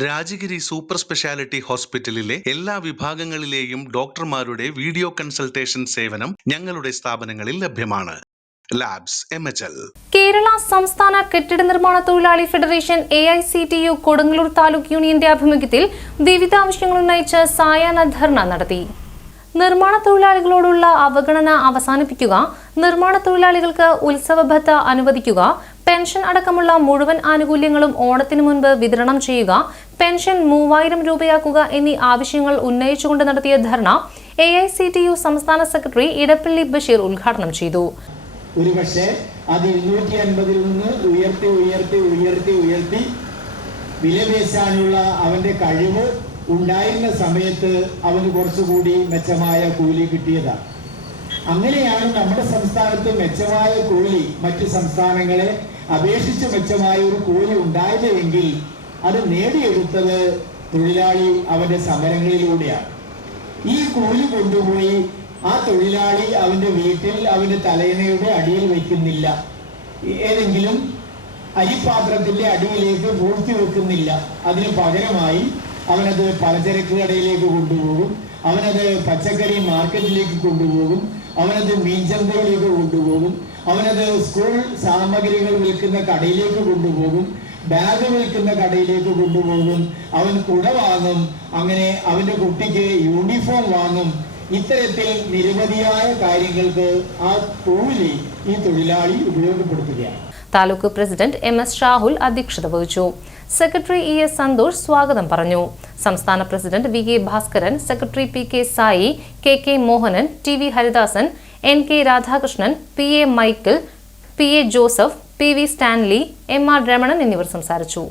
Rajagiri super speciality ഹോസ്പിറ്റലിലെ എല്ലാ വിഭാഗങ്ങളിലെയും ഡോക്ടർമാരുടെ വീഡിയോ കൺസൾട്ടേഷൻ സേവനം ഞങ്ങളുടെ സ്ഥാപനങ്ങളിൽ ലഭ്യമാണ്. ലാബ്സ് കേരള സംസ്ഥാന കെട്ടിട നിർമ്മാണ തൊഴിലാളി federation A I C T U Kodungallur taluk യൂണിയന്റെ ആഭിമുഖ്യത്തിൽ വിവിധ ആവശ്യങ്ങൾ ഉന്നയിച്ച് സായാഹ്ന ധർണ നടത്തി. നിർമ്മാണ തൊഴിലാളികളോടുള്ള അവഗണന അവസാനിപ്പിക്കുക നിർമ്മാണ തൊഴിലാളികൾക്ക് ഉത്സവ ഭത്ത അനുവദിക്കുക പെൻഷൻ അടക്കമുള്ള മുഴുവൻ ആനുകൂല്യങ്ങളും ഓണത്തിന് മുൻപ് വിതരണം ചെയ്യുക പെൻഷൻ മൂവായിരം രൂപയാക്കുക എന്നീ ആവശ്യങ്ങൾ ഉന്നയിച്ചുകൊണ്ട് നടത്തിയ dharna A I C T U സംസ്ഥാന സെക്രട്ടറി ഇടപ്പള്ളി ബഷീർ ഉദ്ഘാടനം ചെയ്തു. ഒരുപക്ഷെ അത് ഇരുന്നൂറ്റി അൻപതിൽ നിന്ന് ഉയർത്തി ഉയർത്തി ഉയർത്തി ഉയർത്തി വിലപേശാനുള്ള അവന്റെ കഴിവ് ഉണ്ടായിരുന്ന സമയത്ത് അവന് കുറച്ചുകൂടി മെച്ചമായ കൂലി കിട്ടിയതാണ് അങ്ങനെയാണ് നമ്മുടെ സംസ്ഥാനത്ത് മെച്ചമായ കൂലി മറ്റു സംസ്ഥാനങ്ങളെ അപേക്ഷിച്ച് മെച്ചമായ ഒരു കൂലി ഉണ്ടായത് എങ്കിൽ അത് നേടിയെടുത്തത് തൊഴിലാളി അവന്റെ സമരങ്ങളിലൂടെയാണ്. ഈ കൂലി കൊണ്ടുപോയി ആ തൊഴിലാളി അവന്റെ വീട്ടിൽ അവന്റെ തലയണയുടെ അടിയിൽ വയ്ക്കുന്നില്ല ഏതെങ്കിലും അരിപാത്രത്തിന്റെ അടിയിലേക്ക് പൂഴ്ത്തി വെക്കുന്നില്ല. അതിന് പകരമായി അവനത് പലചരക്ക് കടയിലേക്ക് കൊണ്ടുപോകും. അവനത് പച്ചക്കറി മാർക്കറ്റിലേക്ക് കൊണ്ടുപോകും. അവനത് മീൻചന്തയിലേക്ക് കൊണ്ടുപോകും. അവനത് സ്കൂൾ സാമഗ്രികൾ വിൽക്കുന്ന കടയിലേക്ക് കൊണ്ടുപോകും. ബാഗ് വിൽക്കുന്ന കടയിലേക്ക് കൊണ്ടുപോകും. അവൻ കുട വാങ്ങും. അങ്ങനെ അവന്റെ കുട്ടിക്ക് യൂണിഫോം വാങ്ങും. ഇത്തരത്തിൽ നിരവധിയായ കാര്യങ്ങൾക്ക് ആ തൊഴിലെ ഈ തൊഴിലാളി ഉപയോഗപ്പെടുത്തുകയാണ്. Taluk president M S Shahul അധ്യക്ഷത വഹിച്ചു. സെക്രട്ടറി ഇ എസ് സന്തോഷ് സ്വാഗതം പറഞ്ഞു. സംസ്ഥാന president V K Bhaskaran secretary P K Sai K K Mohanan T V Haridasan N K Radhakrishnan P A Michael P A Joseph P V Stanley M R Ramanan എന്നിവർ സംസാരിച്ചു.